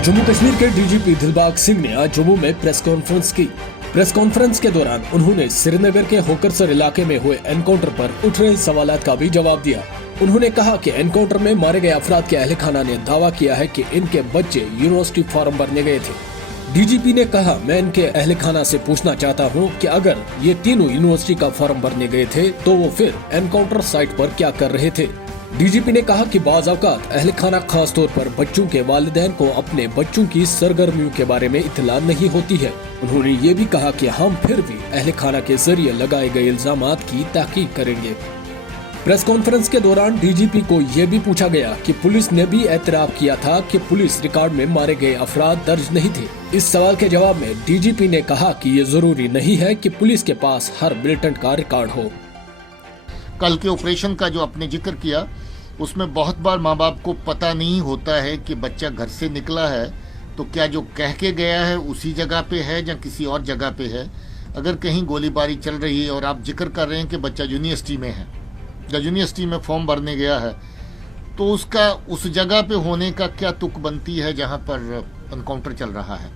जम्मू कश्मीर के डीजीपी दिलबाग सिंह ने आज जम्मू में प्रेस कॉन्फ्रेंस की। प्रेस कॉन्फ्रेंस के दौरान उन्होंने श्रीनगर के होकरसर इलाके में हुए एनकाउंटर पर उठ रहे सवालात का भी जवाब दिया। उन्होंने कहा कि एनकाउंटर में मारे गए अफराद के अहल खाना ने दावा किया है कि इनके बच्चे यूनिवर्सिटी फॉर्म भरने गए थे। डीजीपी ने कहा, मैं इनके अहल खाना से पूछना चाहता हूं कि अगर ये तीनों यूनिवर्सिटी का फॉर्म भरने गए थे तो वो फिर एनकाउंटर साइट पर क्या कर रहे थे। डीजीपी ने कहा कि बाज़ औक़ात अहल खाना खास तौर पर बच्चों के वालिदैन को अपने बच्चों की सरगर्मियों के बारे में इत्तला नहीं होती है। उन्होंने ये भी कहा कि हम फिर भी अहल खाना के जरिए लगाए गए इल्जामात की तहकीक करेंगे। प्रेस कॉन्फ्रेंस के दौरान डीजीपी को ये भी पूछा गया कि पुलिस ने भी एतराफ़ किया था कि पुलिस रिकॉर्ड में मारे गए अफराद दर्ज नहीं थे। इस सवाल के जवाब में डीजीपी ने कहा कि ये जरूरी नहीं है कि पुलिस के पास हर मिलिटेंट का रिकॉर्ड हो। कल के ऑपरेशन का जो आपने जिक्र किया, उसमें बहुत बार माँ बाप को पता नहीं होता है कि बच्चा घर से निकला है तो क्या जो कह के गया है उसी जगह पे है या किसी और जगह पे है। अगर कहीं गोलीबारी चल रही है और आप जिक्र कर रहे हैं कि बच्चा यूनिवर्सिटी में है या यूनिवर्सिटी में फॉर्म भरने गया है, तो उसका उस जगह पे होने का क्या तुक बनती है जहाँ पर एनकाउंटर चल रहा है।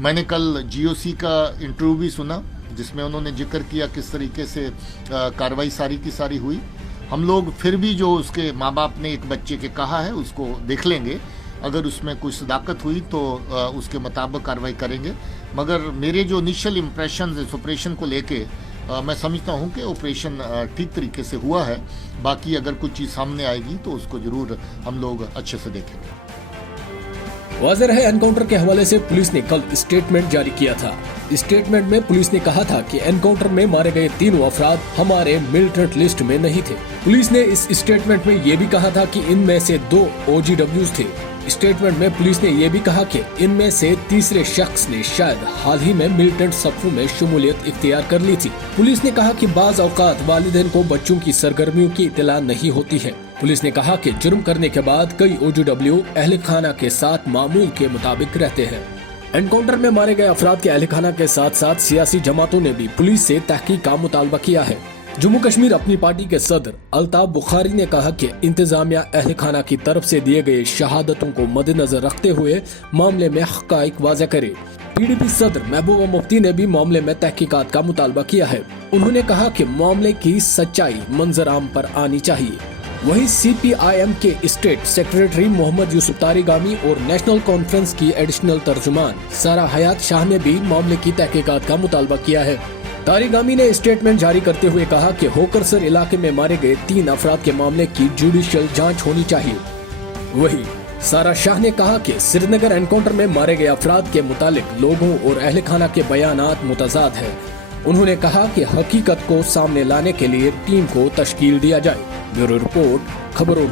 मैंने कल जीओसी का इंटरव्यू भी सुना जिसमें उन्होंने जिक्र किया किस तरीके से कार्रवाई सारी की सारी हुई। हम लोग फिर भी जो उसके माँ बाप ने एक बच्चे के कहा है उसको देख लेंगे, अगर उसमें कोई सदाकत हुई तो उसके मुताबिक कार्रवाई करेंगे। मगर मेरे जो इनिशियल इम्प्रेशन इस ऑपरेशन को लेके मैं समझता हूँ कि ऑपरेशन ठीक तरीके से हुआ है। बाकी अगर कुछ चीज़ सामने आएगी तो उसको जरूर हम लोग अच्छे से देखेंगे। वाज़ेह रहे, एनकाउंटर के हवाले से पुलिस ने कल स्टेटमेंट जारी किया था। स्टेटमेंट में पुलिस ने कहा था कि एनकाउंटर में मारे गए तीनों अफराद हमारे मिलिटेंट लिस्ट में नहीं थे। पुलिस ने इस स्टेटमेंट में ये भी कहा था कि इनमें से 2 OGWs थे। स्टेटमेंट में पुलिस ने ये भी कहा कि इनमें से तीसरे शख्स ने शायद हाल ही में मिलिटेंट सफ़ों में शमूलियत इख्तियार कर ली थी। पुलिस ने कहा कि बाज़ औक़ात वालिदैन को बच्चों की सरगर्मियों की इत्तला नहीं होती है। पुलिस ने कहा कि जुर्म करने के बाद कई OGW अहल खाना के साथ मामूल के मुताबिक रहते हैं। एनकाउंटर में मारे गए अफराद के अहल खाना के साथ साथ सियासी जमातों ने भी पुलिस से तहकीक का मुतालबा किया है। जम्मू कश्मीर अपनी पार्टी के सदर अल्ताफ बुखारी ने कहा कि इंतजामिया अहल खाना की तरफ से दिए गए शहादतों को मद्देनजर रखते हुए मामले में हक़ाइक़ वाज़ेह करे। PDP सदर महबूबा मुफ्ती ने भी मामले में तहकीकात का मुतालबा किया है। उन्होंने कहा कि मामले की सच्चाई मंजर आम पर आनी चाहिए। वहीं CPIM के स्टेट सेक्रेटरी मोहम्मद यूसुफ तारिगामी और नेशनल कॉन्फ्रेंस की एडिशनल तर्जुमान सारा हयात शाह ने भी मामले की तहकीकात का मुतालबा किया है। तारिगामी ने स्टेटमेंट जारी करते हुए कहा कि होकरसर इलाके में मारे गए 3 अफराद के मामले की जुडिशियल जांच होनी चाहिए। वहीं सारा शाह ने कहा कि श्रीनगर एनकाउंटर में मारे गए अफराद के मुतालिक लोगों और अहल खाना के बयानात मुतजाद है। उन्होंने कहा कि हकीकत को सामने लाने के लिए टीम को तश्कील दिया जाए। ब्यूरो रिपोर्ट, खबरों।